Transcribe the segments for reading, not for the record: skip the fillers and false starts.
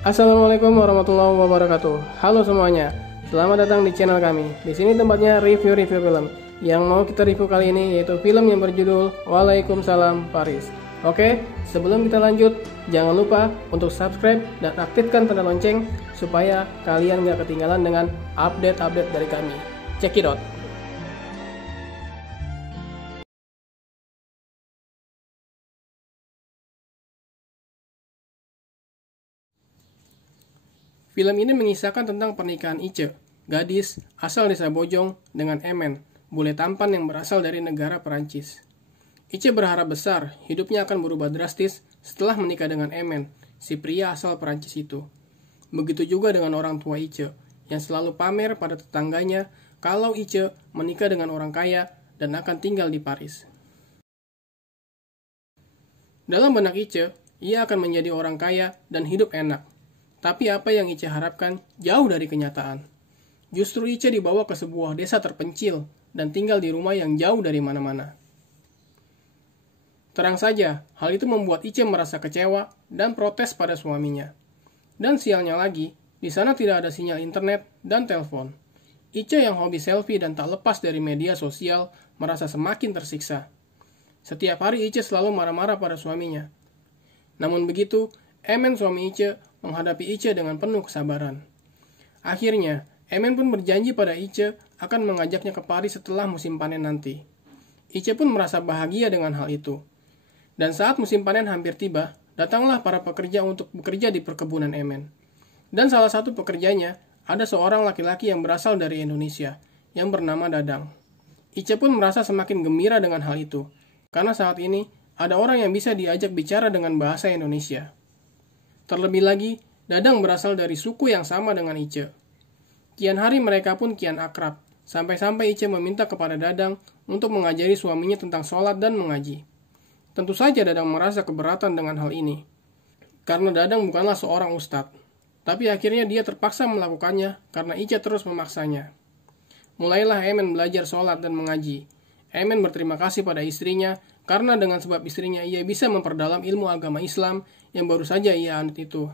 Assalamualaikum warahmatullahi wabarakatuh. Halo semuanya, selamat datang di channel kami. Di sini tempatnya review-review film. Yang mau kita review kali ini yaitu film yang berjudul Waalaikumsalam Paris. Oke, sebelum kita lanjut, jangan lupa untuk subscribe dan aktifkan tanda lonceng supaya kalian gak ketinggalan dengan update-update dari kami. Check it out. Film ini mengisahkan tentang pernikahan Ice, gadis asal desa Bojong, dengan Emen, bule tampan yang berasal dari negara Perancis. Ice berharap besar hidupnya akan berubah drastis setelah menikah dengan Emen, si pria asal Perancis itu. Begitu juga dengan orang tua Ice, yang selalu pamer pada tetangganya kalau Ice menikah dengan orang kaya dan akan tinggal di Paris. Dalam benak Ice, ia akan menjadi orang kaya dan hidup enak. Tapi apa yang Ice harapkan jauh dari kenyataan. Justru Ice dibawa ke sebuah desa terpencil dan tinggal di rumah yang jauh dari mana-mana. Terang saja, hal itu membuat Ice merasa kecewa dan protes pada suaminya. Dan sialnya lagi, di sana tidak ada sinyal internet dan telepon. Ice yang hobi selfie dan tak lepas dari media sosial merasa semakin tersiksa. Setiap hari Ice selalu marah-marah pada suaminya. Namun begitu, Emen suami Ice menghadapi Ice dengan penuh kesabaran. Akhirnya, Emen pun berjanji pada Ice akan mengajaknya ke Paris setelah musim panen nanti. Ice pun merasa bahagia dengan hal itu. Dan saat musim panen hampir tiba, datanglah para pekerja untuk bekerja di perkebunan Emen. Dan salah satu pekerjanya ada seorang laki-laki yang berasal dari Indonesia, yang bernama Dadang. Ice pun merasa semakin gembira dengan hal itu, karena saat ini ada orang yang bisa diajak bicara dengan bahasa Indonesia. Terlebih lagi, Dadang berasal dari suku yang sama dengan Ice. Kian hari mereka pun kian akrab, sampai-sampai Ice meminta kepada Dadang untuk mengajari suaminya tentang sholat dan mengaji. Tentu saja Dadang merasa keberatan dengan hal ini, karena Dadang bukanlah seorang ustadz. Tapi akhirnya dia terpaksa melakukannya karena Ice terus memaksanya. Mulailah Emen belajar sholat dan mengaji. Emen berterima kasih pada istrinya, karena dengan sebab istrinya ia bisa memperdalam ilmu agama Islam yang baru saja ia anut itu.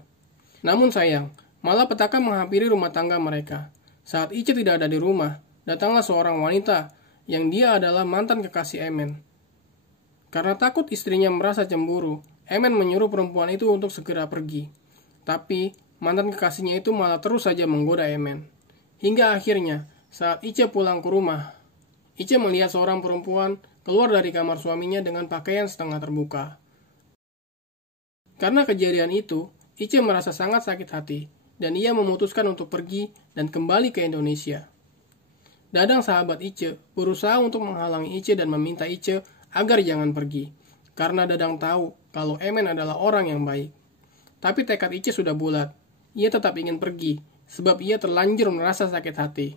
Namun sayang, malah petaka menghampiri rumah tangga mereka. Saat Ice tidak ada di rumah, datanglah seorang wanita yang dia adalah mantan kekasih Emen. Karena takut istrinya merasa cemburu, Emen menyuruh perempuan itu untuk segera pergi. Tapi mantan kekasihnya itu malah terus saja menggoda Emen. Hingga akhirnya, saat Ice pulang ke rumah, Ice melihat seorang perempuan keluar dari kamar suaminya dengan pakaian setengah terbuka. Karena kejadian itu, Ice merasa sangat sakit hati, dan ia memutuskan untuk pergi dan kembali ke Indonesia. Dadang sahabat Ice berusaha untuk menghalangi Ice dan meminta Ice agar jangan pergi, karena Dadang tahu kalau Emen adalah orang yang baik. Tapi tekad Ice sudah bulat, ia tetap ingin pergi, sebab ia terlanjur merasa sakit hati.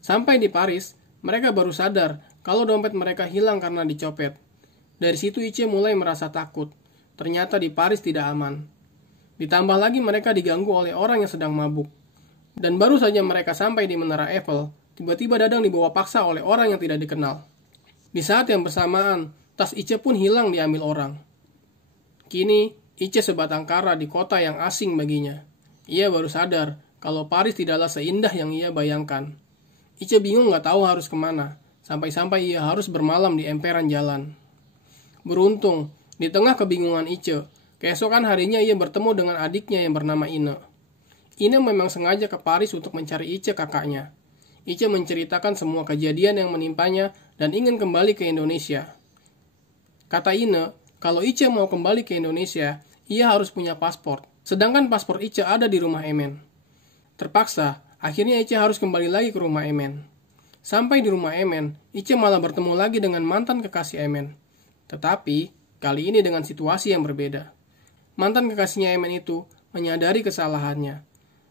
Sampai di Paris, mereka baru sadar kalau dompet mereka hilang karena dicopet. Dari situ Ice mulai merasa takut. Ternyata di Paris tidak aman. Ditambah lagi mereka diganggu oleh orang yang sedang mabuk. Dan baru saja mereka sampai di Menara Eiffel, tiba-tiba Dadang dibawa paksa oleh orang yang tidak dikenal. Di saat yang bersamaan, tas Ice pun hilang diambil orang. Kini, Ice sebatang kara di kota yang asing baginya. Ia baru sadar kalau Paris tidaklah seindah yang ia bayangkan. Ice bingung gak tahu harus kemana. Sampai-sampai ia harus bermalam di emperan jalan. Beruntung, di tengah kebingungan Ice, keesokan harinya ia bertemu dengan adiknya yang bernama Ine. Ine memang sengaja ke Paris untuk mencari Ice kakaknya. Ice menceritakan semua kejadian yang menimpanya dan ingin kembali ke Indonesia. Kata Ine, kalau Ice mau kembali ke Indonesia, ia harus punya paspor. Sedangkan paspor Ice ada di rumah Emen. Terpaksa, akhirnya Ice harus kembali lagi ke rumah Emen. Sampai di rumah Emen, Ice malah bertemu lagi dengan mantan kekasih Emen. Tetapi, kali ini dengan situasi yang berbeda. Mantan kekasihnya Emen itu menyadari kesalahannya,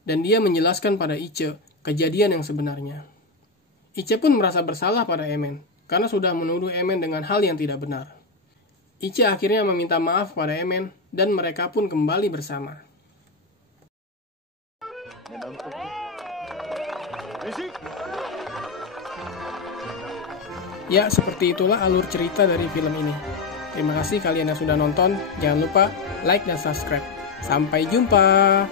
dan dia menjelaskan pada Ice kejadian yang sebenarnya. Ice pun merasa bersalah pada Emen, karena sudah menuduh Emen dengan hal yang tidak benar. Ice akhirnya meminta maaf pada Emen, dan mereka pun kembali bersama. Ya, seperti itulah alur cerita dari film ini. Terima kasih kalian yang sudah nonton. Jangan lupa like dan subscribe. Sampai jumpa.